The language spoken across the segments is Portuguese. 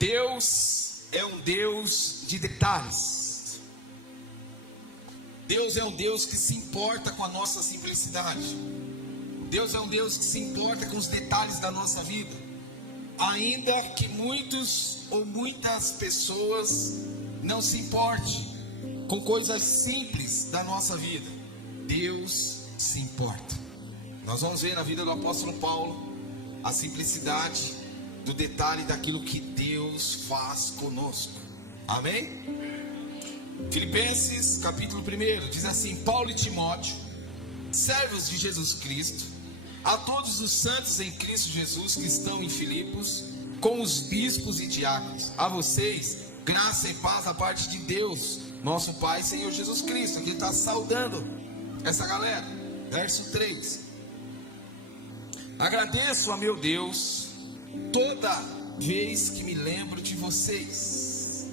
Deus é um Deus de detalhes. Deus é um Deus que se importa com a nossa simplicidade. Deus é um Deus que se importa com os detalhes da nossa vida. Ainda que muitos ou muitas pessoas não se importem com coisas simples da nossa vida, Deus se importa. Nós vamos ver na vida do apóstolo Paulo a simplicidade do detalhe daquilo que Deus faz conosco. Amém? Filipenses capítulo 1 diz assim: Paulo e Timóteo, servos de Jesus Cristo, a todos os santos em Cristo Jesus que estão em Filipos, com os bispos e diáconos, a vocês, graça e paz da parte de Deus, nosso Pai e Senhor Jesus Cristo. Aqui ele está saudando essa galera. Verso 3: agradeço a meu Deus toda vez que me lembro de vocês.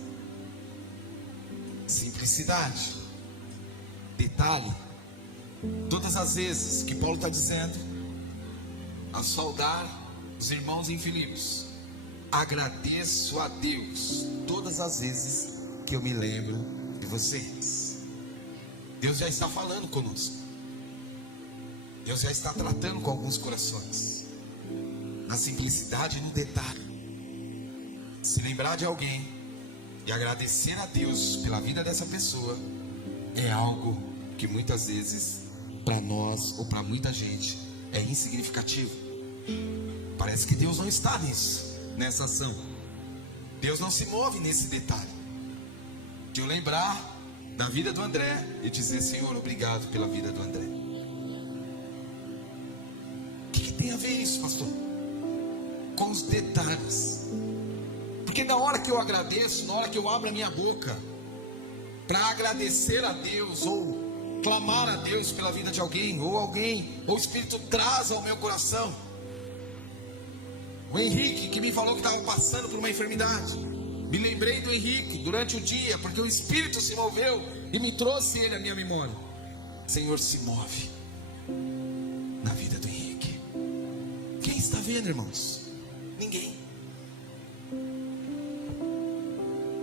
Simplicidade, detalhe. Todas as vezes que Paulo está dizendo, a saudar os irmãos em Filipos, agradeço a Deus todas as vezes que eu me lembro de vocês. Deus já está falando conosco. Deus já está tratando com alguns corações. Na simplicidade e no detalhe. Se lembrar de alguém e agradecer a Deus pela vida dessa pessoa é algo que muitas vezes para nós ou para muita gente é insignificativo. Parece que Deus não está nessa ação. Deus não se move nesse detalhe de eu lembrar da vida do André e dizer: Senhor, obrigado pela vida do André. O que tem a ver isso, pastor? Com os detalhes. Porque na hora que eu agradeço, na hora que eu abro a minha boca para agradecer a Deus ou clamar a Deus pela vida de alguém, ou o Espírito traz ao meu coração. O Henrique que me falou que estava passando por uma enfermidade, me lembrei do Henrique durante o dia, porque o Espírito se moveu e me trouxe ele à minha memória. O Senhor se move na vida do Henrique. Quem está vendo, irmãos? Ninguém.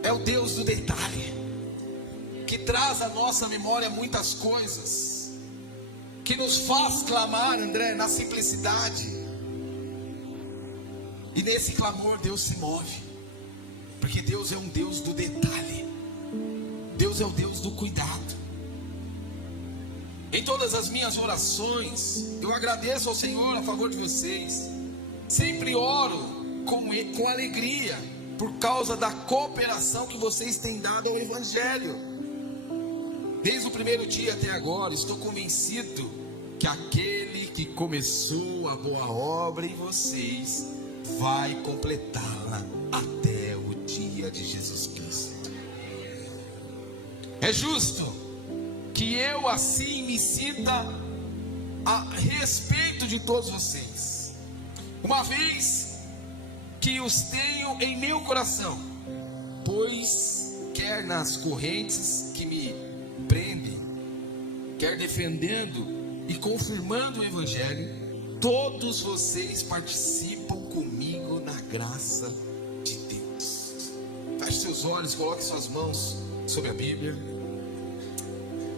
É o Deus do detalhe, que traz à nossa memória muitas coisas, que nos faz clamar, André, na simplicidade. E nesse clamor Deus se move, porque Deus é um Deus do detalhe. Deus é o Deus do cuidado. Em todas as minhas orações, eu agradeço ao Senhor a favor de vocês. Sempre oro com alegria, por causa da cooperação que vocês têm dado ao Evangelho. Desde o primeiro dia até agora, estou convencido que aquele que começou a boa obra em vocês vai completá-la até o dia de Jesus Cristo. É justo que eu assim me sinta a respeito de todos vocês, uma vez que os tenho em meu coração, pois quer nas correntes que me prendem, quer defendendo e confirmando o Evangelho, todos vocês participam comigo na graça de Deus. Feche seus olhos, coloque suas mãos sobre a Bíblia.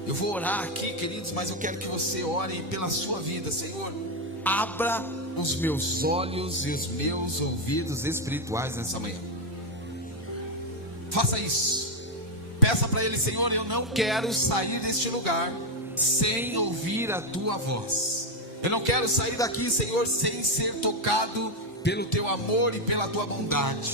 Eu vou orar aqui, queridos, mas eu quero que você ore pela sua vida. Senhor, abra os meus olhos e os meus ouvidos espirituais nessa manhã. Faça isso. Peça para Ele: Senhor, eu não quero sair deste lugar sem ouvir a Tua voz. Eu não quero sair daqui, Senhor, sem ser tocado pelo Teu amor e pela Tua bondade,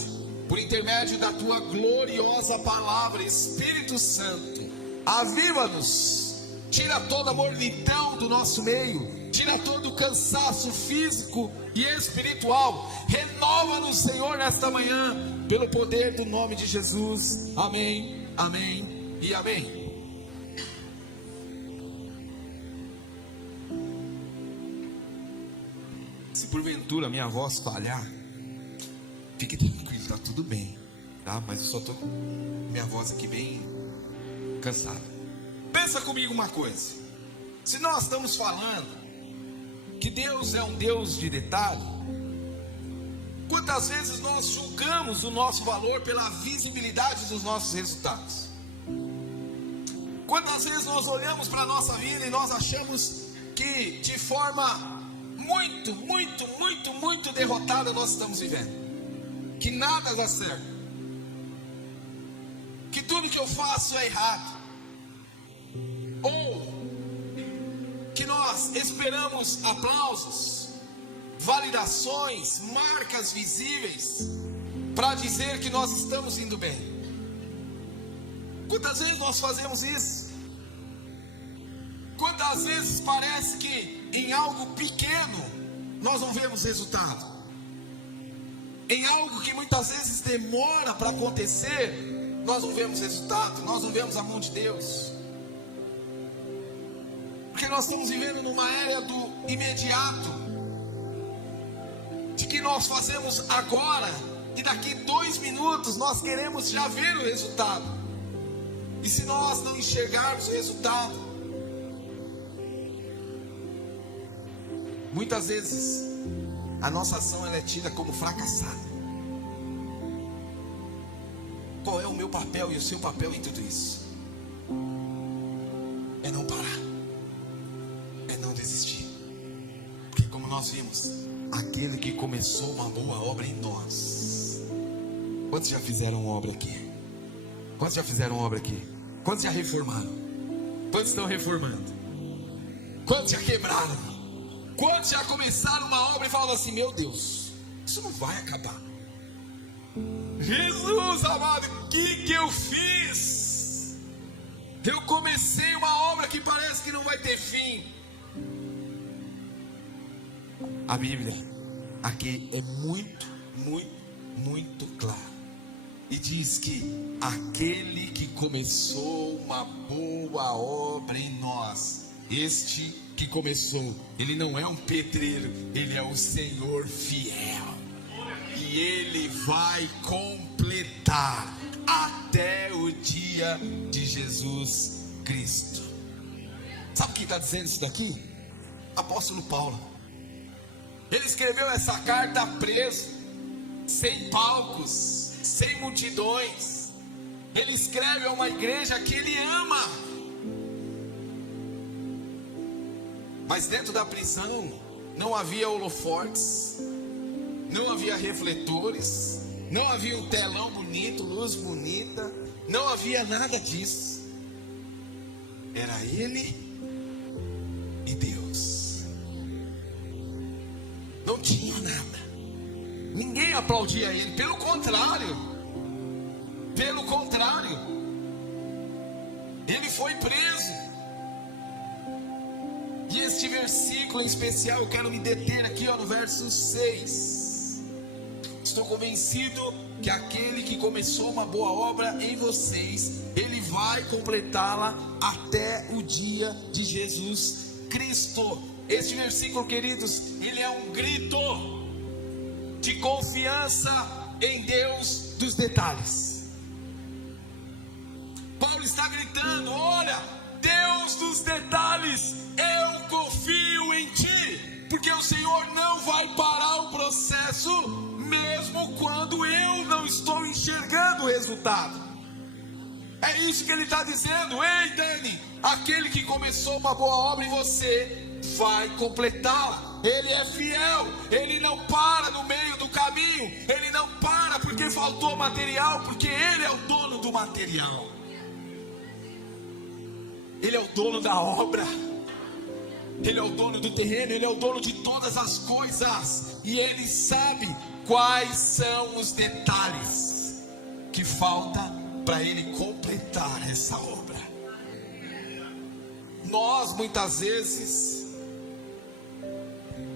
por intermédio da Tua gloriosa palavra. Espírito Santo, aviva-nos, tira toda a mornidão do nosso meio, tira todo o cansaço físico e espiritual. Renova-nos, Senhor, nesta manhã, pelo poder do nome de Jesus. Amém, amém e amém. Se porventura minha voz falhar, fique tranquilo, está tudo bem, tá? Mas eu só estou com minha voz aqui bem cansada. Pensa comigo uma coisa: se nós estamos falando que Deus é um Deus de detalhe, Quantas vezes nós julgamos o nosso valor pela visibilidade dos nossos resultados? Quantas vezes nós olhamos para a nossa vida e nós achamos que de forma muito derrotada nós estamos vivendo, que nada dá certo, que tudo que eu faço é errado, ou que nós esperamos aplausos, validações, marcas visíveis para dizer que nós estamos indo bem. Quantas vezes nós fazemos isso? Quantas vezes parece que em algo pequeno nós não vemos resultado, em algo que muitas vezes demora para acontecer, nós não vemos resultado, nós não vemos a mão de Deus, porque nós estamos vivendo numa era do imediato, de que nós fazemos agora e daqui 2 minutos nós queremos já ver o resultado. E se nós não enxergarmos o resultado, muitas vezes a nossa ação ela é tida como fracassada. Qual é o meu papel e o seu papel em tudo isso? É não parar, é não desistir, porque como nós vimos, aquele que começou uma boa obra em nós. Quantos já fizeram obra aqui? Quantos já fizeram obra aqui? Quantos já reformaram? Quantos estão reformando? Quantos já quebraram? Quantos já começaram uma obra e falaram assim: meu Deus, isso não vai acabar. Jesus amado, o que eu fiz? Eu comecei uma obra que parece que não vai ter fim. A Bíblia aqui é muito clara e diz que aquele que começou uma boa obra em nós, este que começou, ele não é um pedreiro, ele é o Senhor fiel, e ele vai completar até o dia de Jesus Cristo. Sabe quem está dizendo isso daqui? Apóstolo Paulo. Ele escreveu essa carta preso, sem palcos, sem multidões. Ele escreve a uma igreja que ele ama. Mas dentro da prisão não havia holofotes, não havia refletores, não havia um telão bonito, luz bonita, não havia nada disso. Era ele e Deus. Não tinha nada, ninguém aplaudia ele, pelo contrário, ele foi preso. E este versículo em especial, eu quero me deter aqui no verso 6. Estou convencido que aquele que começou uma boa obra em vocês, ele vai completá-la até o dia de Jesus Cristo. Este versículo, queridos, ele é um grito de confiança em Deus dos detalhes. Paulo está gritando: olha, Deus dos detalhes, eu confio em ti, porque o Senhor não vai parar o processo, mesmo quando eu não estou enxergando o resultado. É isso que ele está dizendo. Ei, Dani, aquele que começou uma boa obra em você vai completá-la. Ele é fiel, ele não para no meio do caminho, ele não para porque faltou material, porque ele é o dono do material, ele é o dono da obra, ele é o dono do terreno, ele é o dono de todas as coisas, e ele sabe quais são os detalhes que falta para ele completar essa obra. Nós muitas vezes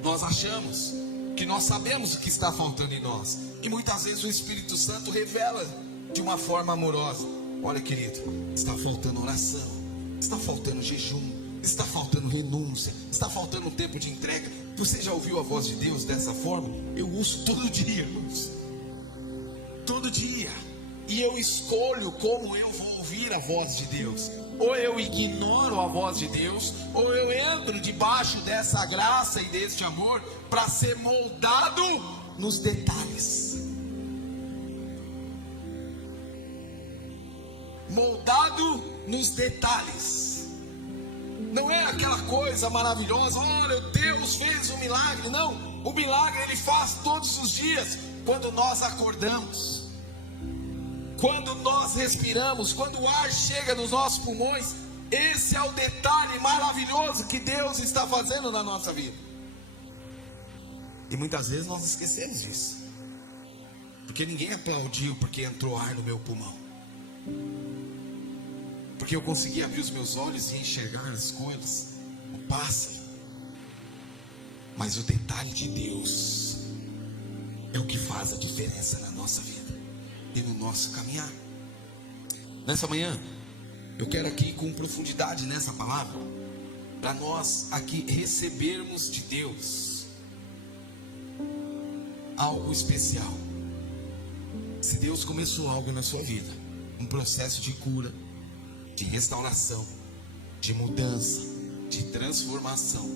nós achamos que nós sabemos o que está faltando em nós, e muitas vezes o Espírito Santo revela de uma forma amorosa: olha, querido, está faltando oração, está faltando jejum, está faltando renúncia, está faltando um tempo de entrega. Você já ouviu a voz de Deus dessa forma? Eu ouço todo dia, irmãos, todo dia, e eu escolho como eu vou ouvir a voz de Deus. Ou eu ignoro a voz de Deus, ou eu entro debaixo dessa graça e deste amor para ser moldado nos detalhes. Moldado nos detalhes. Não é aquela coisa maravilhosa, olha, Deus fez um milagre. Não, o milagre Ele faz todos os dias. Quando nós acordamos, quando nós respiramos, quando o ar chega nos nossos pulmões, esse é o detalhe maravilhoso que Deus está fazendo na nossa vida. E muitas vezes nós esquecemos disso, porque ninguém aplaudiu porque entrou ar no meu pulmão, porque eu consegui abrir os meus olhos e enxergar as coisas, o pássaro. Mas o detalhe de Deus é o que faz a diferença na nossa vida e no nosso caminhar. Nessa manhã, eu quero aqui com profundidade nessa palavra, para nós aqui recebermos de Deus algo especial. Se Deus começou algo na sua vida, um processo de cura, de restauração, de mudança, de transformação,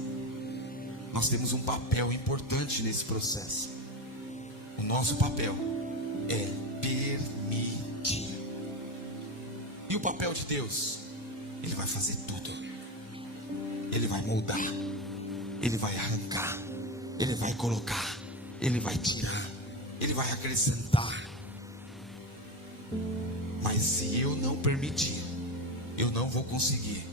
nós temos um papel importante nesse processo. O nosso papel é permitir. E o papel de Deus, Ele vai fazer tudo. Ele vai moldar, Ele vai arrancar, Ele vai colocar, Ele vai tirar, Ele vai acrescentar. Mas se eu não permitir, eu não vou conseguir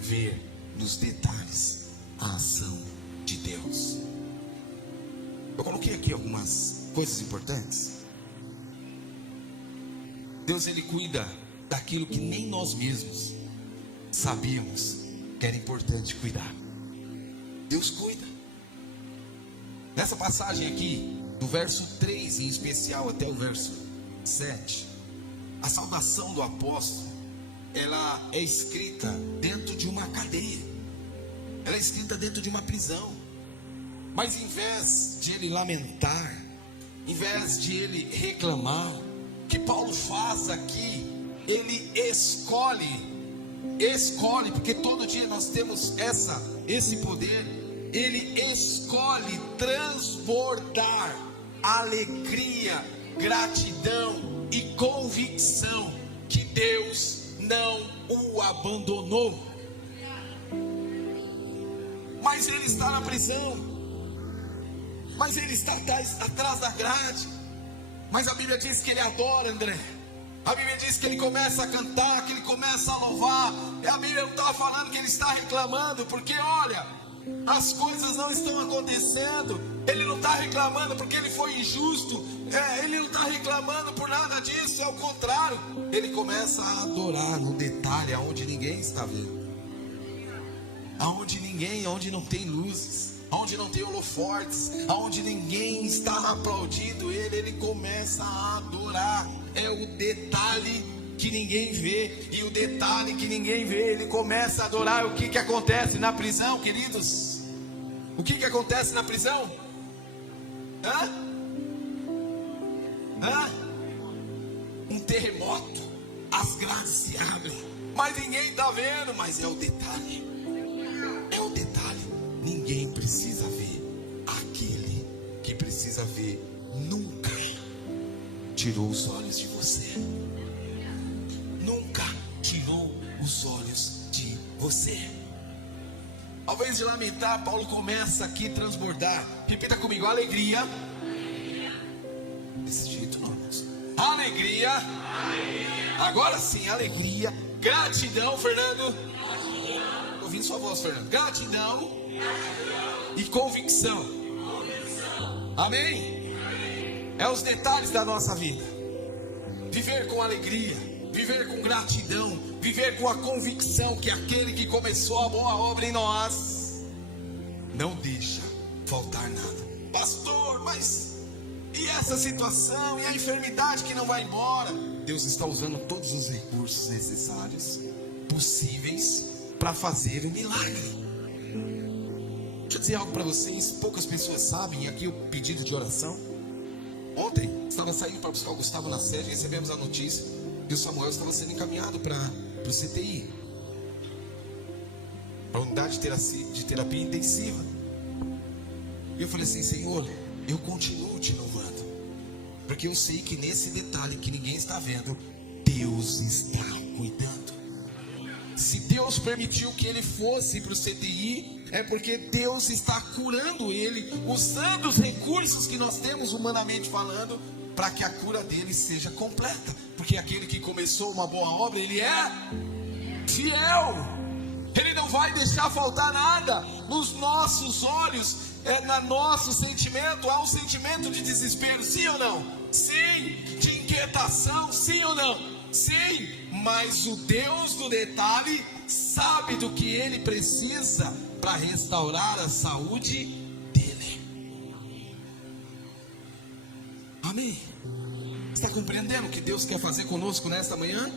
ver nos detalhes a ação de Deus. Eu coloquei aqui algumas coisas importantes. Deus, Ele cuida daquilo que nem nós mesmos sabíamos que era importante cuidar. Deus cuida. Nessa passagem aqui, do verso 3 em especial até o verso 7, a salvação do apóstolo, ela é escrita dentro de uma cadeia, ela é escrita dentro de uma prisão. Mas em vez de ele lamentar, em vez de ele reclamar, o que Paulo faz aqui, ele escolhe, porque todo dia nós temos esse poder. Ele escolhe transbordar alegria, gratidão e convicção que Deus não o abandonou. Mas ele está na prisão, mas ele está atrás da grade. Mas a Bíblia diz que ele adora, André. A Bíblia diz que ele começa a cantar, que ele começa a louvar. E a Bíblia não está falando que ele está reclamando, porque olha, as coisas não estão acontecendo. Ele não está reclamando porque ele foi injusto. Ele não está reclamando por nada disso. Ao contrário, ele começa a adorar no detalhe, aonde ninguém está vendo, aonde não tem luzes, aonde não tem holofortes, aonde ninguém está aplaudindo ele começa a adorar. É o detalhe que ninguém vê, e o detalhe que ninguém vê, ele começa a adorar. O que acontece na prisão, queridos? O que acontece na prisão? Um terremoto, as grades se abrem, mas ninguém está vendo. Mas é o detalhe, ninguém precisa ver. Aquele que precisa ver nunca tirou os olhos de você, nunca tirou os olhos de você. Ao invés de lamentar, Paulo começa aqui a transbordar. Repita comigo: alegria. Desse jeito não, irmãos. Alegria. Agora sim, alegria. Gratidão, Fernando. Ouvindo sua voz, Fernando. Gratidão e convicção. Amém? É os detalhes da nossa vida. Viver com alegria, viver com gratidão, viver com a convicção que aquele que começou a boa obra em nós não deixa faltar nada. Pastor, mas e essa situação, e a enfermidade que não vai embora? Deus está usando todos os recursos necessários, possíveis, para fazer o milagre. Deixa eu dizer algo para vocês, poucas pessoas sabem, aqui o pedido de oração. Ontem, estava saindo para buscar o Gustavo na sede, recebemos a notícia que o Samuel estava sendo encaminhado para o CTI, para a unidade de terapia intensiva. E eu falei assim: Senhor, eu continuo te louvando, porque eu sei que nesse detalhe que ninguém está vendo, Deus está cuidando. Se Deus permitiu que ele fosse para o CTI, é porque Deus está curando ele, usando os recursos que nós temos humanamente falando, para que a cura dele seja completa. Porque aquele que começou uma boa obra, ele é fiel. Ele não vai deixar faltar nada. Nos nossos olhos, no nosso sentimento, há um sentimento de desespero, sim ou não? Sim. De inquietação, sim ou não? Sim. Mas o Deus do detalhe sabe do que ele precisa para restaurar a saúde dele. Amém? Está compreendendo o que Deus quer fazer conosco nesta manhã?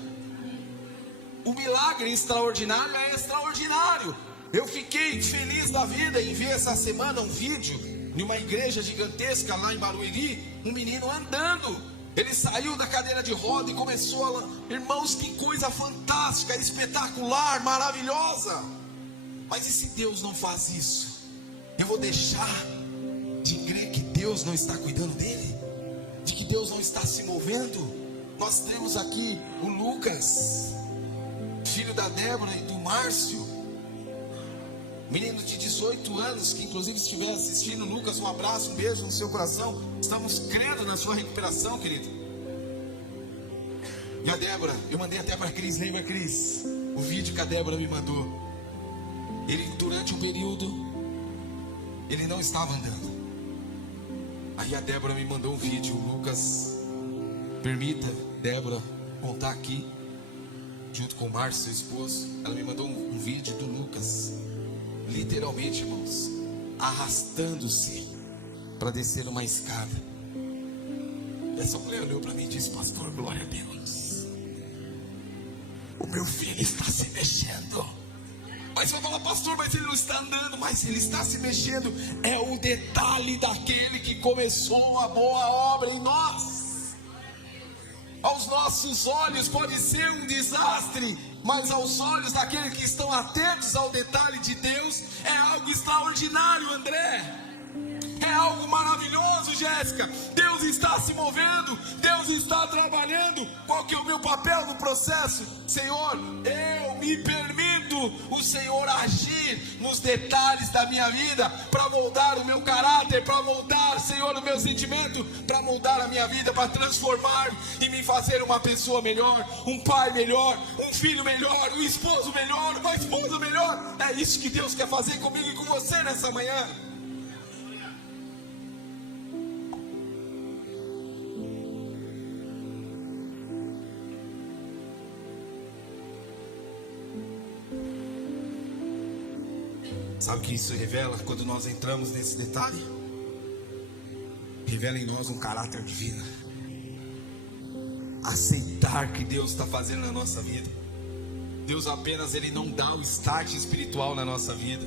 O milagre extraordinário é extraordinário. Eu fiquei feliz da vida em ver essa semana um vídeo de uma igreja gigantesca lá em Barueri, um menino andando. Ele saiu da cadeira de roda e começou a... Irmãos, que coisa fantástica, espetacular, maravilhosa. Mas e se Deus não faz isso? Eu vou deixar de crer que Deus não está cuidando dele? De que Deus não está se movendo? Nós temos aqui o Lucas, filho da Débora e do Márcio, menino de 18 anos, que inclusive se estiver assistindo, Lucas, um abraço, um beijo no seu coração. Estamos crendo na sua recuperação, querido. E a Débora, eu mandei até para a Cris, lembra, Cris? O vídeo que a Débora me mandou. Ele, durante um período, ele não estava andando. Aí a Débora me mandou um vídeo. Lucas, permita, Débora, contar aqui, junto com o Márcio, seu esposo. Ela me mandou um vídeo do Lucas, literalmente, irmãos, arrastando-se para descer uma escada. E essa mulher olhou para mim e disse: pastor, glória a Deus, o meu filho está se mexendo. Mas você vai falar: pastor, mas ele não está andando. Mas ele está se mexendo. É o detalhe daquele que começou a boa obra em nós. Aos nossos olhos pode ser um desastre, mas aos olhos daqueles que estão atentos ao detalhe de Deus, é algo extraordinário, André. É algo maravilhoso, Jéssica. Deus está se movendo, Deus está trabalhando. Qual que é o meu papel no processo? Senhor, eu me permito o Senhor agir nos detalhes da minha vida, para moldar o meu caráter, para moldar, Senhor, o meu sentimento, para moldar a minha vida, para transformar e me fazer uma pessoa melhor, um pai melhor, um filho melhor, um esposo melhor, uma esposa melhor. É isso que Deus quer fazer comigo e com você nessa manhã. Sabe o que isso revela quando nós entramos nesse detalhe? Revela em nós um caráter divino. Aceitar que Deus está fazendo na nossa vida. Deus apenas, Ele não dá o start espiritual na nossa vida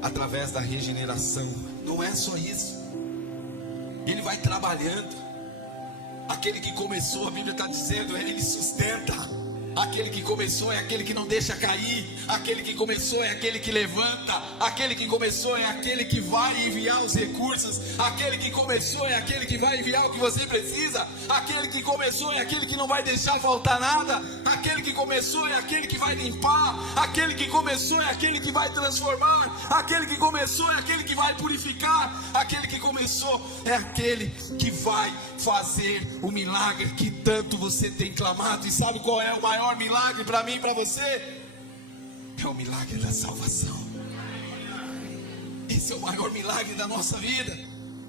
através da regeneração. Não é só isso. Ele vai trabalhando. Aquele que começou, a Bíblia está dizendo, Ele sustenta. Aquele que começou é aquele que não deixa cair. Aquele que começou é aquele que levanta. Aquele que começou é aquele que vai enviar os recursos. Aquele que começou é aquele que vai enviar o que você precisa. Aquele que começou é aquele que não vai deixar faltar nada. Aquele que começou é aquele que vai limpar. Aquele que começou é aquele que vai transformar. Aquele que começou é aquele que vai purificar. Aquele que começou é aquele que vai fazer o milagre que tanto você tem clamado. E sabe qual é o maior milagre para mim e para você? É o milagre da salvação. Esse é o maior milagre da nossa vida.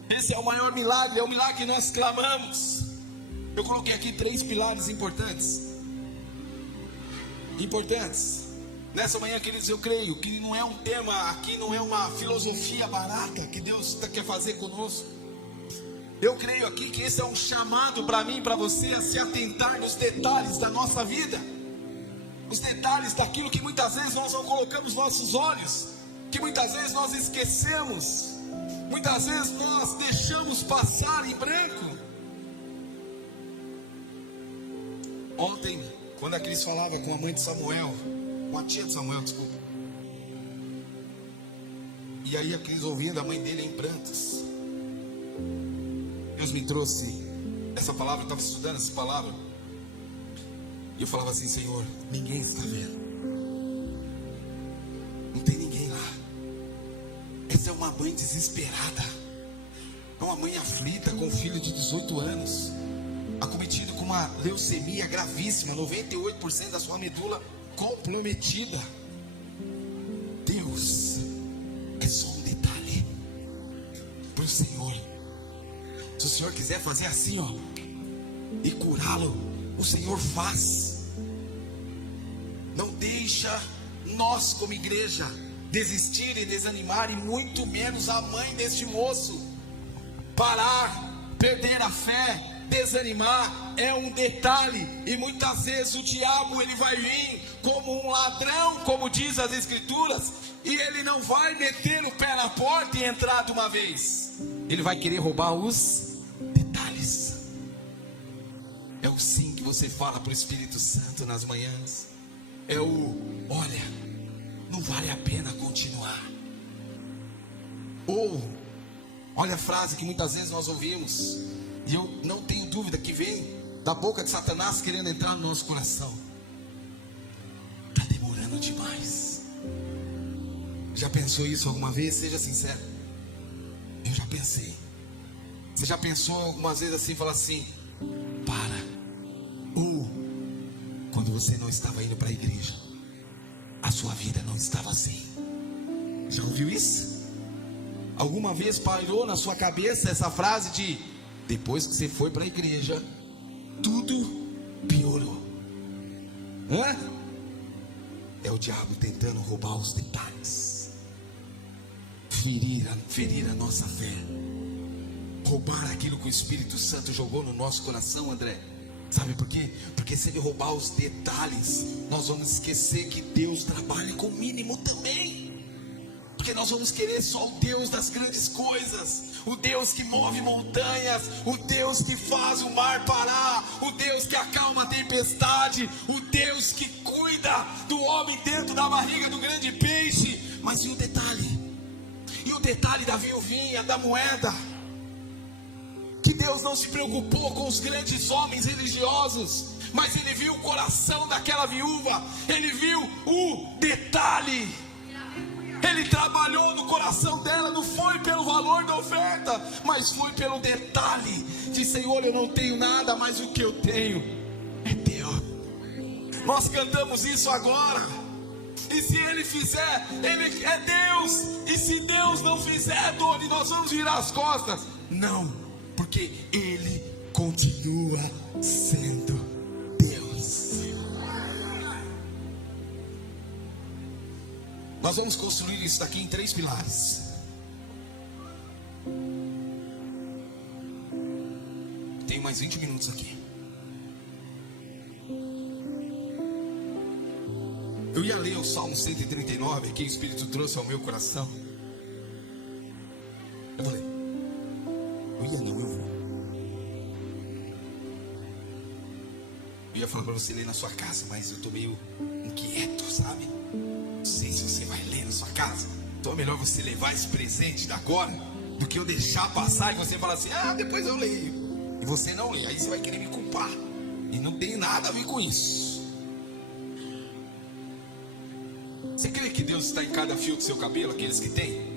Esse é o maior milagre, é o milagre que nós clamamos. Eu coloquei aqui 3 pilares importantes. Nessa manhã, queridos, eu creio que não é um tema aqui, não é uma filosofia barata que Deus quer fazer conosco. Eu creio aqui que esse é um chamado para mim e para você a se atentar nos detalhes da nossa vida. Os detalhes daquilo que muitas vezes nós não colocamos nossos olhos, que muitas vezes nós esquecemos, muitas vezes nós deixamos passar em branco. Ontem, quando a Cris falava com a mãe de Samuel, com a tia de Samuel, desculpa, e aí a Cris ouvindo a mãe dele em prantos, Deus me trouxe essa palavra, eu estava estudando essa palavra, e eu falava assim: Senhor, ninguém está vendo, não tem ninguém lá. Essa é uma mãe desesperada, é uma mãe aflita com um filho de 18 anos, acometido com uma leucemia gravíssima, 98% da sua medula comprometida. Deus é só um detalhe para o Senhor. Se o Senhor quiser fazer assim, ó, e curá-lo, o Senhor faz. Não deixa nós como igreja desistir e desanimar, e muito menos a mãe deste moço parar, perder a fé, desanimar. É um detalhe, e muitas vezes o diabo ele vai vir como um ladrão, como diz as escrituras, e ele não vai meter o pé na porta e entrar de uma vez. Ele vai querer roubar os detalhes. É o sim que você fala para o Espírito Santo nas manhãs. É o: olha, não vale a pena continuar. Ou olha a frase que muitas vezes nós ouvimos, e eu não tenho dúvida que vem da boca de Satanás querendo entrar no nosso coração: está demorando demais. Já pensou isso alguma vez? Seja sincero. Eu já pensei. Você já pensou algumas vezes assim, falar assim: para. Ou quando você não estava indo para a igreja, a sua vida não estava assim. Já ouviu isso? Alguma vez pairou na sua cabeça essa frase de: depois que você foi para a igreja, tudo piorou? Hã? É o diabo tentando roubar os detalhes, ferir a nossa fé, roubar aquilo que o Espírito Santo jogou no nosso coração, André. Sabe por quê? Porque se ele roubar os detalhes, nós vamos esquecer que Deus trabalha com o mínimo também. Porque nós vamos querer só o Deus das grandes coisas, o Deus que move montanhas, o Deus que faz o mar parar, o Deus que acalma a tempestade, o Deus que cuida do homem dentro da barriga do grande peixe. Mas e o detalhe? E o detalhe da viuvinha, da moeda? Que Deus não se preocupou com os grandes homens religiosos, mas Ele viu o coração daquela viúva, Ele viu o detalhe. Ele trabalhou no coração dela, não foi pelo valor da oferta, mas foi pelo detalhe de: Senhor, eu não tenho nada, mas o que eu tenho é teu. Nós cantamos isso agora. E se Ele fizer, Ele é Deus. E se Deus não fizer, Doni, nós vamos virar as costas? Não, porque Ele continua sendo Deus. Nós vamos construir isso daqui em 3 pilares. Tenho mais 20 minutos aqui. Eu ia ler o Salmo 139, que o Espírito trouxe ao meu coração. Eu vou ler. Eu vou. Eu ia falar para você ler na sua casa, mas eu estou meio inquieto, sabe? Não sei se você vai ler na sua casa. Então é melhor você levar esse presente da agora, do que eu deixar passar e você falar assim: ah, depois eu leio. E você não lê, aí você vai querer me culpar. E não tem nada a ver com isso. Você crê que Deus está em cada fio do seu cabelo, aqueles que têm?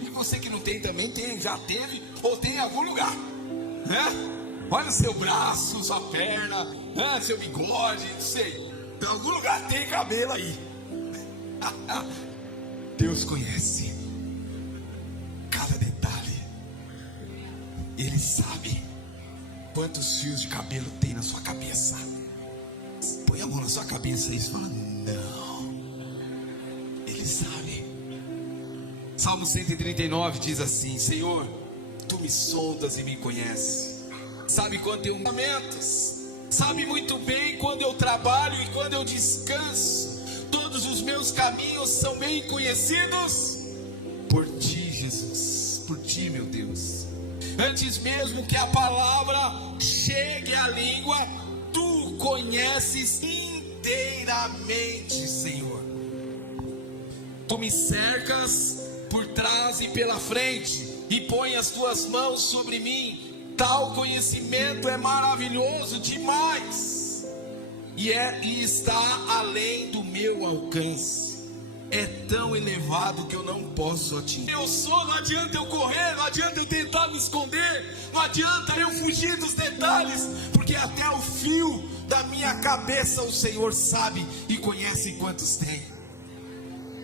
E você que não tem também tem, já teve ou tem em algum lugar, né? Olha o seu braço, sua perna, né? Seu bigode, não sei. Em algum lugar tem cabelo aí. Deus conhece cada detalhe. Ele sabe quantos fios de cabelo tem na sua cabeça. Põe a mão na sua cabeça e fala: não. Ele sabe. Salmo 139 diz assim: Senhor, Tu me sondas e me conheces. Sabe quando tenho mandamentos. Sabe muito bem quando eu trabalho e quando eu descanso. Todos os meus caminhos são bem conhecidos por Ti, Jesus. Por Ti, meu Deus. Antes mesmo que a palavra chegue à língua, Tu conheces inteiramente, Senhor. Tu me cercas por traze pela frente e põe as tuas mãos sobre mim. Tal conhecimento é maravilhoso demais e está além do meu alcance. É tão elevado que eu não posso atingir. Eu sou, não adianta eu correr, não adianta eu tentar me esconder, não adianta eu fugir dos detalhes, porque até o fio da minha cabeça o Senhor sabe e conhece quantos tem.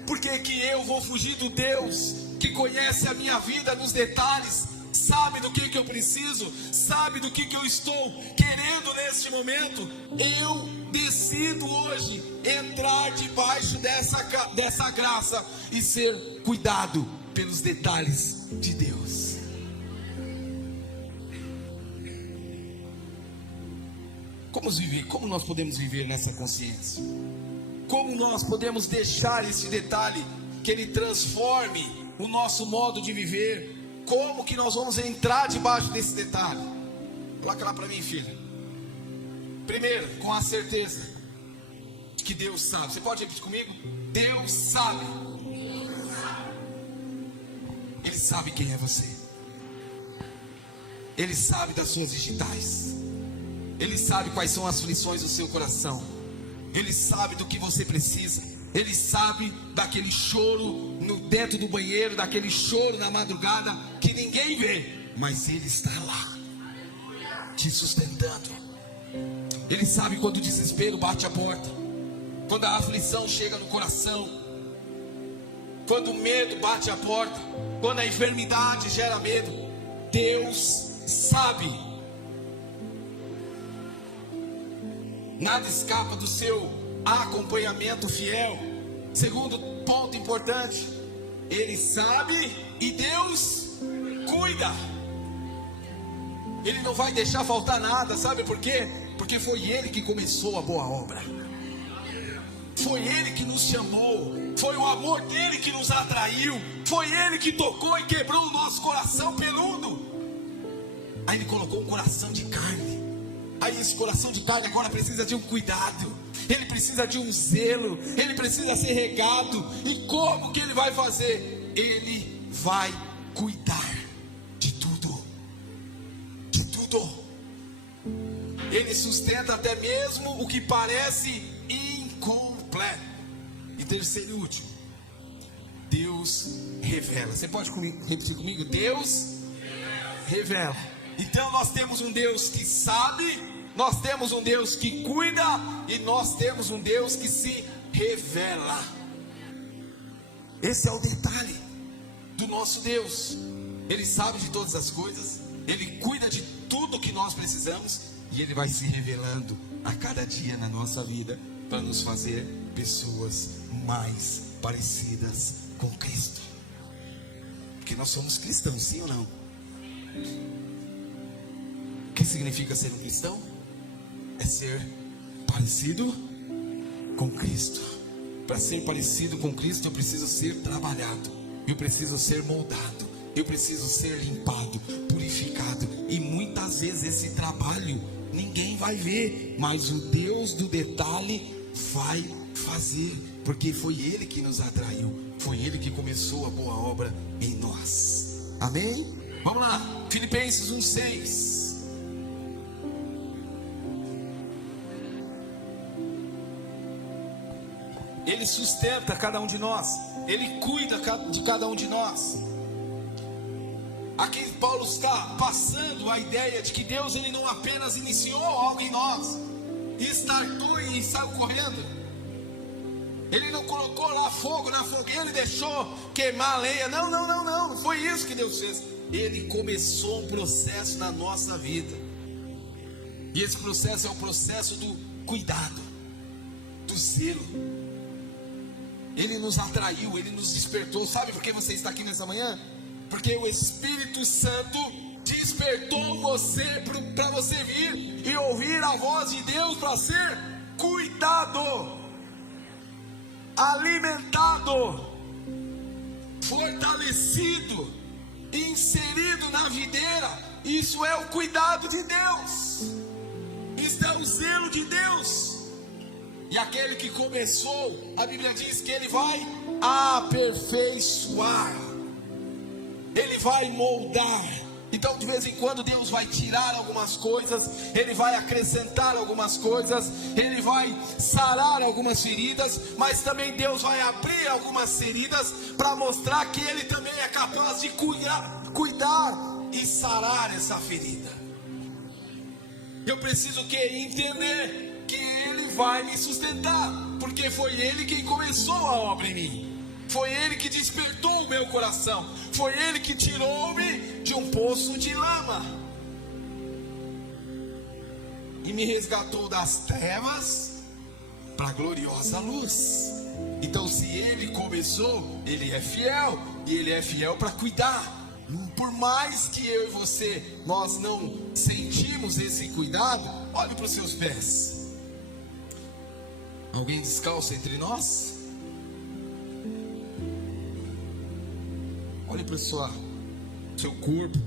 Por que eu vou fugir do Deus que conhece a minha vida nos detalhes? Sabe do que eu preciso, sabe do que eu estou querendo neste momento. Eu decido hoje entrar debaixo dessa graça e ser cuidado pelos detalhes de Deus. Como nós podemos viver nessa consciência? Como nós podemos deixar esse detalhe que ele transforme o nosso modo de viver? Como que nós vamos entrar debaixo desse detalhe? Coloca lá para mim, filha. Primeiro, com a certeza de que Deus sabe. Você pode repetir comigo? Deus sabe. Ele sabe quem é você. Ele sabe das suas digitais. Ele sabe quais são as aflições do seu coração. Ele sabe do que você precisa. Ele sabe daquele choro dentro do banheiro, daquele choro na madrugada que ninguém vê, mas Ele está lá, te sustentando. Ele sabe quando o desespero bate a porta, quando a aflição chega no coração, quando o medo bate a porta, quando a enfermidade gera medo. Deus sabe. Nada escapa do seu acompanhamento fiel. Segundo ponto importante, Ele sabe e Deus cuida. Ele não vai deixar faltar nada, sabe por quê? Porque foi Ele que começou a boa obra. Foi Ele que nos chamou. Foi o amor dEle que nos atraiu. Foi Ele que tocou e quebrou o nosso coração peludo. Aí Ele colocou um coração de carne. Aí esse coração de carne agora precisa de um cuidado. Ele precisa de um zelo. Ele precisa ser regado. E como que Ele vai fazer? Ele vai cuidar de tudo. De tudo. Ele sustenta até mesmo o que parece incompleto. E terceiro e último, Deus revela. Você pode repetir comigo? Deus revela. Então nós temos um Deus que sabe, nós temos um Deus que cuida e nós temos um Deus que se revela. Esse é o detalhe do nosso Deus. Ele sabe de todas as coisas, Ele cuida de tudo que nós precisamos e Ele vai se revelando a cada dia na nossa vida para nos fazer pessoas mais parecidas com Cristo. Porque nós somos cristãos, sim ou não? O que significa ser um cristão? É ser parecido com Cristo. Para ser parecido com Cristo, eu preciso ser trabalhado, eu preciso ser moldado, eu preciso ser limpado, purificado. E muitas vezes esse trabalho ninguém vai ver, mas o Deus do detalhe vai fazer, porque foi Ele que nos atraiu, foi Ele que começou a boa obra em nós. Amém? Vamos lá, Filipenses 1:6. Ele sustenta cada um de nós, Ele cuida de cada um de nós. Aqui Paulo está passando a ideia de que Deus, Ele não apenas iniciou algo em nós, e startou e saiu correndo. Ele não colocou lá fogo na fogueira e deixou queimar a lenha. Não foi isso que Deus fez. Ele começou um processo na nossa vida, e esse processo é o processo do cuidado, do zelo. Ele nos atraiu, Ele nos despertou. Sabe por que você está aqui nessa manhã? Porque o Espírito Santo despertou você para você vir e ouvir a voz de Deus, para ser cuidado, alimentado, fortalecido, inserido na videira. Isso é o cuidado de Deus, isso é o zelo de Deus. E aquele que começou, a Bíblia diz que Ele vai aperfeiçoar. Ele vai moldar. Então de vez em quando Deus vai tirar algumas coisas, Ele vai acrescentar algumas coisas, Ele vai sarar algumas feridas, mas também Deus vai abrir algumas feridas para mostrar que Ele também é capaz de cuidar e sarar essa ferida. Eu preciso entender que Ele vai me sustentar, porque foi Ele quem começou a obra em mim. Foi Ele que despertou o meu coração. Foi Ele que tirou-me de um poço de lama e me resgatou das trevas para a gloriosa luz. Então se Ele começou, Ele é fiel. E Ele é fiel para cuidar. Por mais que eu e você, nós não sentimos esse cuidado, olhe para os seus pés. Alguém descalço entre nós? Olhe para o seu corpo.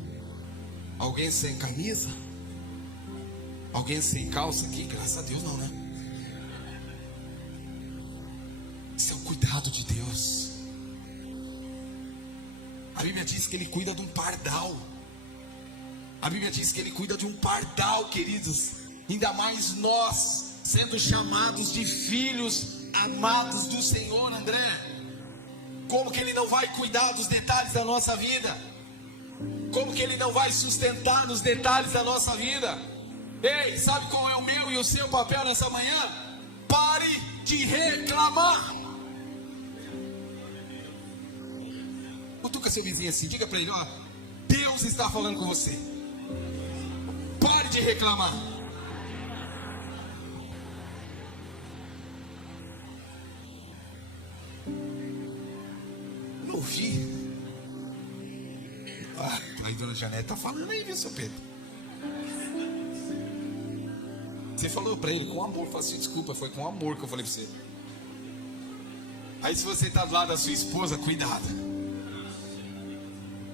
Alguém sem camisa? Alguém sem calça aqui? Graças a Deus não, né? Esse é o cuidado de Deus. A Bíblia diz que Ele cuida de um pardal. A Bíblia diz que Ele cuida de um pardal, queridos. Ainda mais nós, sendo chamados de filhos amados do Senhor, André. Como que Ele não vai cuidar dos detalhes da nossa vida? Como que Ele não vai sustentar nos detalhes da nossa vida? Ei, sabe qual é o meu e o seu papel nessa manhã? Pare de reclamar. Cutuca seu vizinho assim, diga para ele, ó, Deus está falando com você. Pare de reclamar. Não ouvi. Aí dona Janete tá falando aí, viu, seu Pedro? Você falou para ele com amor, falou assim, desculpa, foi com amor que eu falei para você. Aí se você está do lado da sua esposa, cuidado.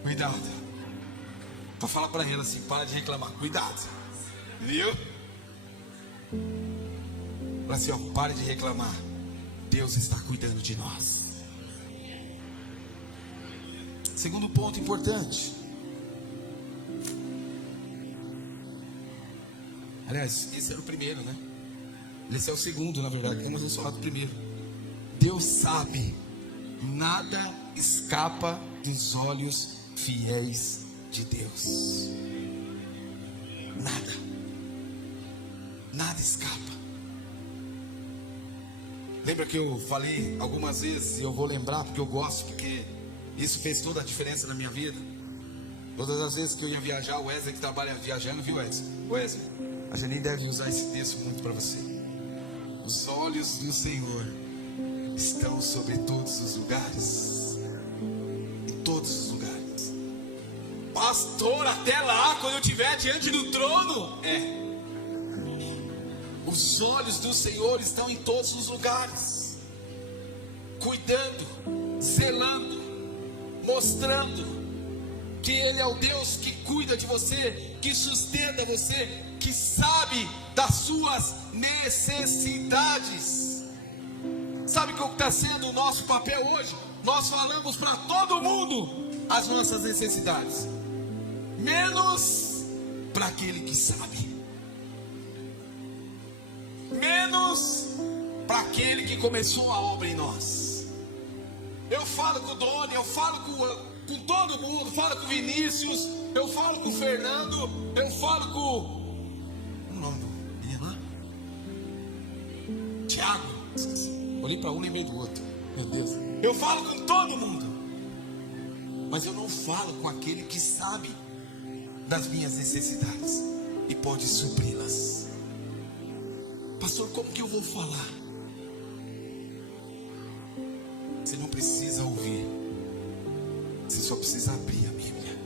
Cuidado. Para falar para ela assim, para de reclamar, cuidado. Viu? Fala assim, ó, pare de reclamar. Deus está cuidando de nós. Segundo ponto importante. Aliás, esse era o primeiro, né? Esse é o segundo, na verdade. Vamos falar do primeiro. Deus sabe, nada escapa dos olhos fiéis de Deus. Nada escapa. Lembra que eu falei algumas vezes, e eu vou lembrar porque eu gosto, porque isso fez toda a diferença na minha vida. Todas as vezes que eu ia viajar, o Wesley que trabalha viajando, viu, Wesley? A Janine deve usar esse texto muito para você. Os olhos do Senhor estão sobre todos os lugares. Em todos os lugares. Pastor, até lá, quando eu estiver diante do trono. Os olhos do Senhor estão em todos os lugares. Cuidando, zelando, mostrando que Ele é o Deus que cuida de você, que sustenta você, que sabe das suas necessidades. Sabe qual está sendo o nosso papel hoje? Nós falamos para todo mundo as nossas necessidades, menos para aquele que sabe, menos para aquele que começou a obra em nós. Eu falo com o Doni, eu falo com todo mundo, falo com o Vinícius, eu falo com o Fernando, eu falo com o nome do Tiago. Olhei para um, lembrei do outro. Meu Deus. Eu falo com todo mundo, mas eu não falo com aquele que sabe das minhas necessidades e pode supri-las. Pastor, como que eu vou falar? Você não precisa ouvir, você só precisa abrir a Bíblia.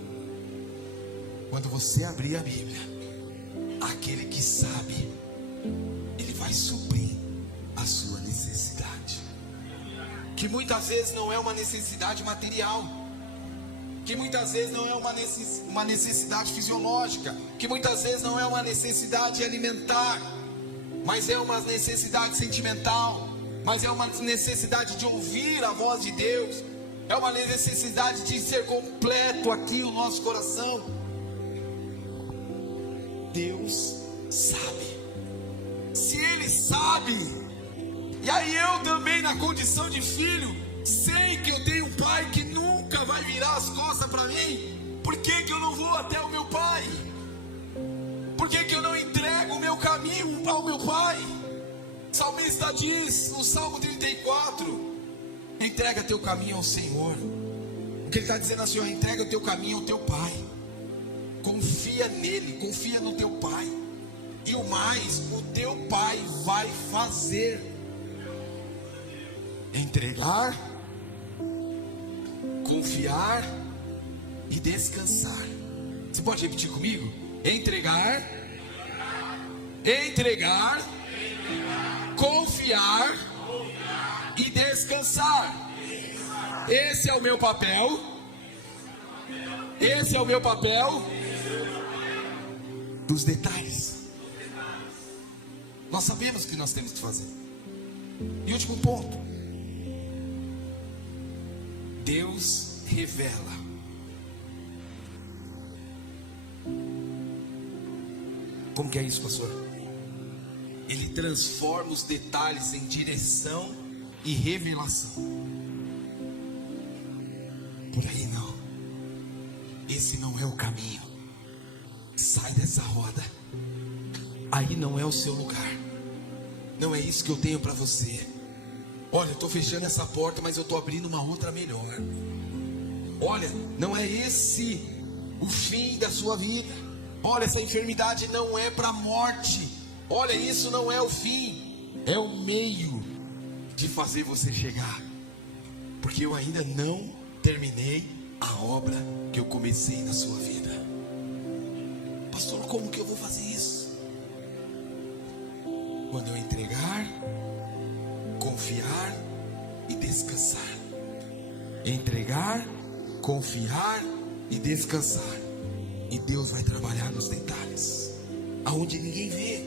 Quando você abrir a Bíblia, aquele que sabe, ele vai suprir a sua necessidade, que muitas vezes não é uma necessidade material, que muitas vezes não é uma necessidade fisiológica, que muitas vezes não é uma necessidade alimentar, mas é uma necessidade sentimental, mas é uma necessidade de ouvir a voz de Deus, É uma necessidade de ser completo aqui no nosso coração. Deus sabe. Se Ele sabe, e aí eu também, na condição de filho, sei que eu tenho um pai que nunca vai virar as costas para mim. Por que eu não vou até o meu pai? Por que eu não entrego o meu caminho ao meu pai? O salmista diz no Salmo 34: entrega teu caminho ao Senhor. O que ele está dizendo assim: entrega o teu caminho ao teu pai. Confia nele, confia no teu pai. E o mais, o teu pai vai fazer. Entregar, confiar e descansar. Você pode repetir comigo? Entregar, confiar e descansar. Esse é o meu papel. Esse é o meu papel dos detalhes. Nós sabemos o que nós temos que fazer. E último ponto: Deus revela. Como que é isso, pastor? Ele transforma os detalhes em direção e revelação. Por aí não. Esse não é o caminho. Sai dessa roda. Aí não é o seu lugar. Não é isso que eu tenho para você. Olha, eu estou fechando essa porta, mas eu estou abrindo uma outra melhor. Olha, não é esse o fim da sua vida. Olha, essa enfermidade não é para a morte. Olha, isso não é o fim. É o meio de fazer você chegar. Porque eu ainda não terminei a obra que eu comecei na sua vida. Pastor, como que eu vou fazer isso? Quando eu entregar, confiar e descansar. Entregar, confiar e descansar. E Deus vai trabalhar nos detalhes, aonde ninguém vê.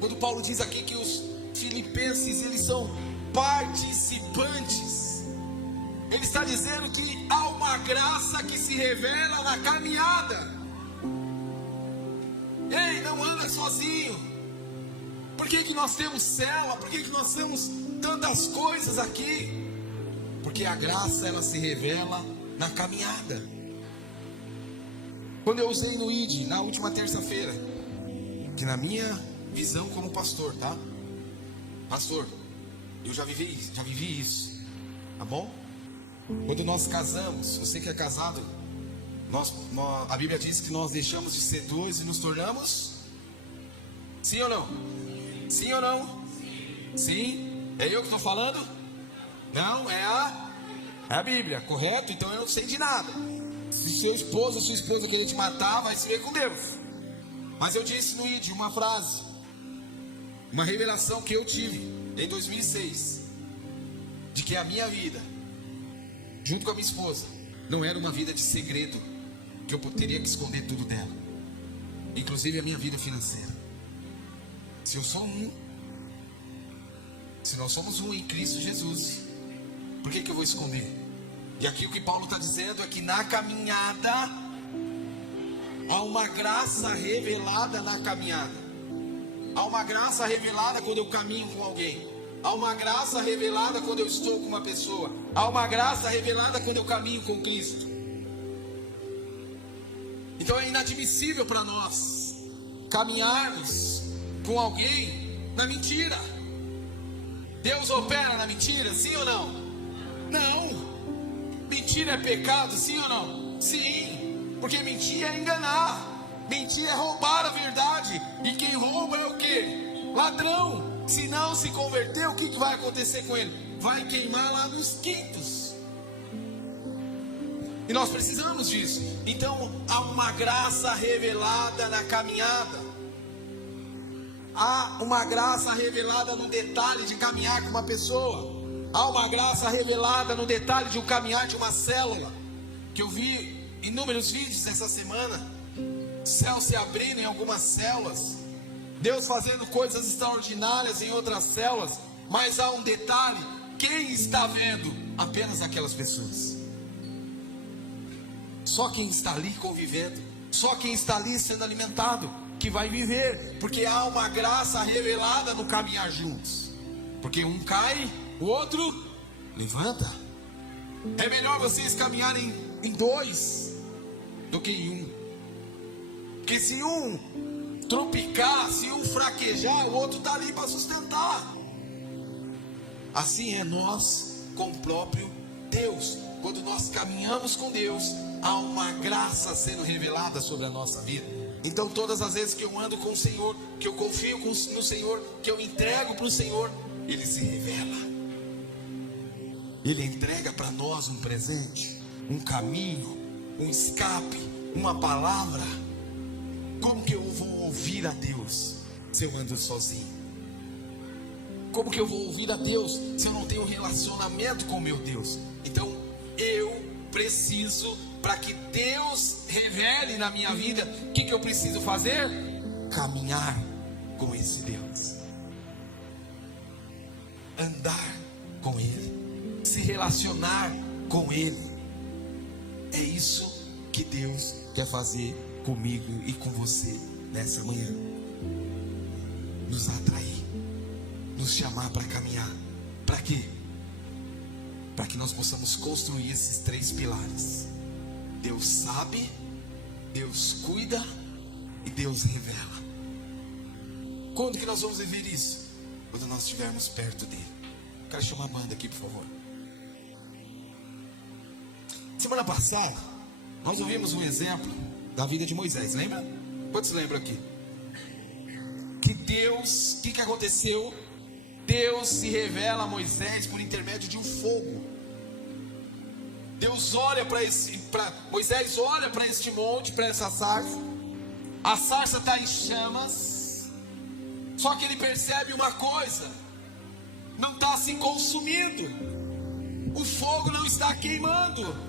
Quando Paulo diz aqui que os filipenses, eles são participantes, ele está dizendo que há uma graça que se revela na caminhada. Ei, não anda sozinho. Por que nós temos célula? Por que nós temos tantas coisas aqui? Porque a graça, ela se revela na caminhada. Quando eu usei no ID, na última terça-feira, que na minha visão como pastor, tá? Pastor, eu já vivi isso, tá bom? Quando nós casamos, você que é casado, a Bíblia diz que nós deixamos de ser dois e nos tornamos. Sim ou não? Sim ou não? Sim? É eu que estou falando? Não, é a Bíblia, correto? Então eu não sei de nada. Se seu esposo ou sua esposa querer te matar, vai se ver com Deus. Mas eu disse no ID uma frase, uma revelação que eu tive em 2006, de que a minha vida, junto com a minha esposa, não era uma vida de segredo, que eu teria que esconder tudo dela, inclusive a minha vida financeira. Se eu sou se nós somos um em Cristo Jesus, por que eu vou esconder? E aqui o que Paulo está dizendo é que na caminhada há uma graça revelada na caminhada. Há uma graça revelada quando eu caminho com alguém. Há uma graça revelada quando eu estou com uma pessoa. Há uma graça revelada quando eu caminho com Cristo. Então é inadmissível para nós caminharmos com alguém na mentira. Deus opera na mentira, sim ou não? Não. Mentira é pecado, sim ou não? Sim. Porque mentir é enganar. Mentir é roubar a verdade. E quem rouba é o quê? Ladrão. Se não se converter, o que vai acontecer com ele? Vai queimar lá nos quintos. E nós precisamos disso. Então há uma graça revelada na caminhada. Há uma graça revelada no detalhe de caminhar com uma pessoa. Há uma graça revelada no detalhe de um caminhar de uma célula. Que eu vi inúmeros vídeos essa semana. Céu se abrindo em algumas células. Deus fazendo coisas extraordinárias em outras células. Mas há um detalhe. Quem está vendo? apenas aquelas pessoas. Só quem está ali convivendo, só quem está ali sendo alimentado, que vai viver, porque há uma graça revelada no caminhar juntos. Porque um cai, o outro levanta. É melhor vocês caminharem em dois do que em um. Porque se um tropicar, se um fraquejar, o outro está ali para sustentar. Assim é nós com o próprio Deus. Quando nós caminhamos com Deus, há uma graça sendo revelada sobre a nossa vida. Então todas as vezes que eu ando com o Senhor, que eu confio no Senhor, que eu entrego para o Senhor, Ele se revela. Ele entrega para nós um presente, um caminho, um escape, uma palavra. Como que eu vou ouvir a Deus se eu ando sozinho? Como que eu vou ouvir a Deus se eu não tenho relacionamento com meu Deus? Então eu preciso, para que Deus revele na minha vida, o que eu preciso fazer? Caminhar com esse Deus, andar com Ele, se relacionar com Ele. É isso que Deus quer fazer comigo e com você nessa manhã. Nos atrair, nos chamar para caminhar. Para quê? Para que nós possamos construir esses 3 pilares. Deus sabe, Deus cuida e Deus revela. Quando que nós vamos viver isso? Quando nós estivermos perto dele. Quero chamar a banda aqui, por favor. Semana passada nós ouvimos um exemplo da vida de Moisés, lembra? Quantos lembram aqui? Que Deus, o que aconteceu? Deus se revela a Moisés por intermédio de um fogo. Deus olha Moisés olha para este monte, para essa sarça. A sarça está em chamas. Só que ele percebe uma coisa: não está se consumindo. O fogo não está queimando.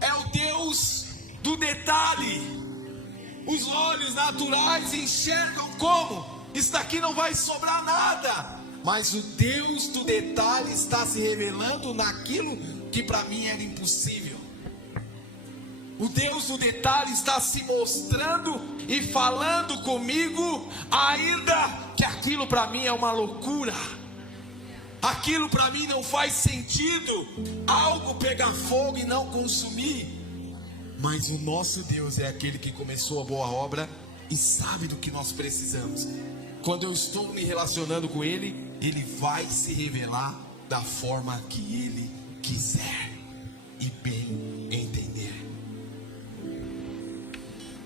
É o Deus do detalhe. Os olhos naturais enxergam como? Isso daqui não vai sobrar nada. Mas o Deus do detalhe está se revelando naquilo que para mim era impossível. O Deus do detalhe está se mostrando e falando comigo, ainda que aquilo para mim é uma loucura. Aquilo para mim não faz sentido. Algo pegar fogo e não consumir. Mas o nosso Deus é aquele que começou a boa obra e sabe do que nós precisamos. Quando eu estou me relacionando com Ele, Ele vai se revelar da forma que Ele quiser e bem entender.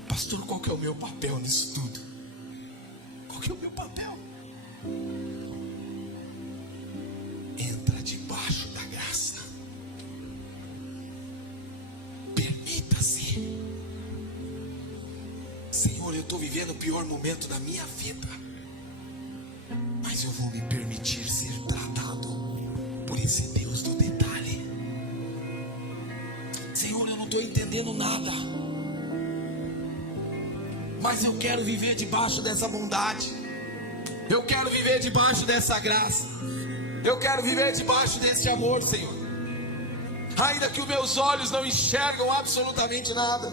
Pastor, qual que é o meu papel nisso tudo? Qual que é o meu papel? Entra debaixo da graça. Permita-se. Senhor, eu estou vivendo o pior momento da minha vida, mas eu vou me permitir ser tratado por esse Deus do detalhe. Senhor, eu não estou entendendo nada, mas eu quero viver debaixo dessa bondade. Eu quero viver debaixo dessa graça. Eu quero viver debaixo desse amor, Senhor. Ainda que os meus olhos não enxergam absolutamente nada,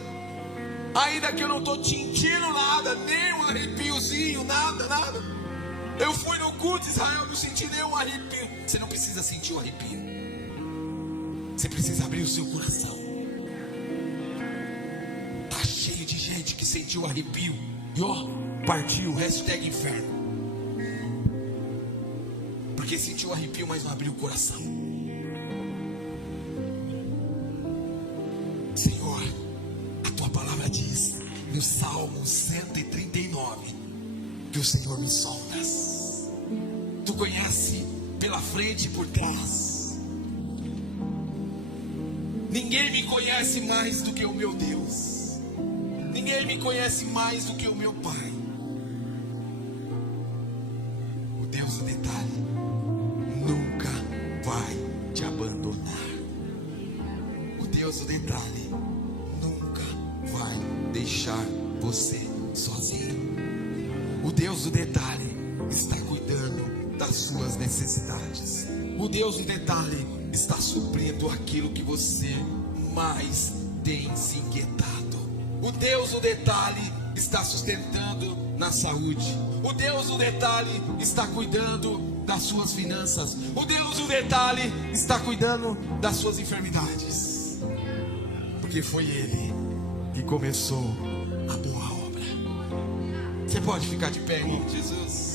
ainda que eu não estou sentindo nada, nem um arrepiozinho, nada. Eu fui no culto de Israel, não senti nenhum arrepio. Você não precisa sentir o arrepio. Você precisa abrir o seu coração. Tá cheio de gente que sentiu arrepio e partiu, #inferno. Porque sentiu arrepio, mas não abriu o coração. Senhor, a tua palavra diz no Salmo 139 que o Senhor me sondas. Tu conhece pela frente e por trás. Ninguém me conhece mais do que o meu Deus. Ninguém me conhece mais do que o meu Pai. O Deus do detalhe nunca vai te abandonar. O Deus do detalhe nunca vai deixar você sozinho. O Deus do detalhe está cuidando das suas necessidades. O Deus do detalhe está suprindo aquilo que você mais tem se inquietado. O Deus do detalhe está sustentando na saúde. O Deus do detalhe está cuidando das suas finanças. O Deus do detalhe está cuidando das suas enfermidades. Porque foi Ele que começou a boa obra. Você pode ficar de pé, em nome de Jesus.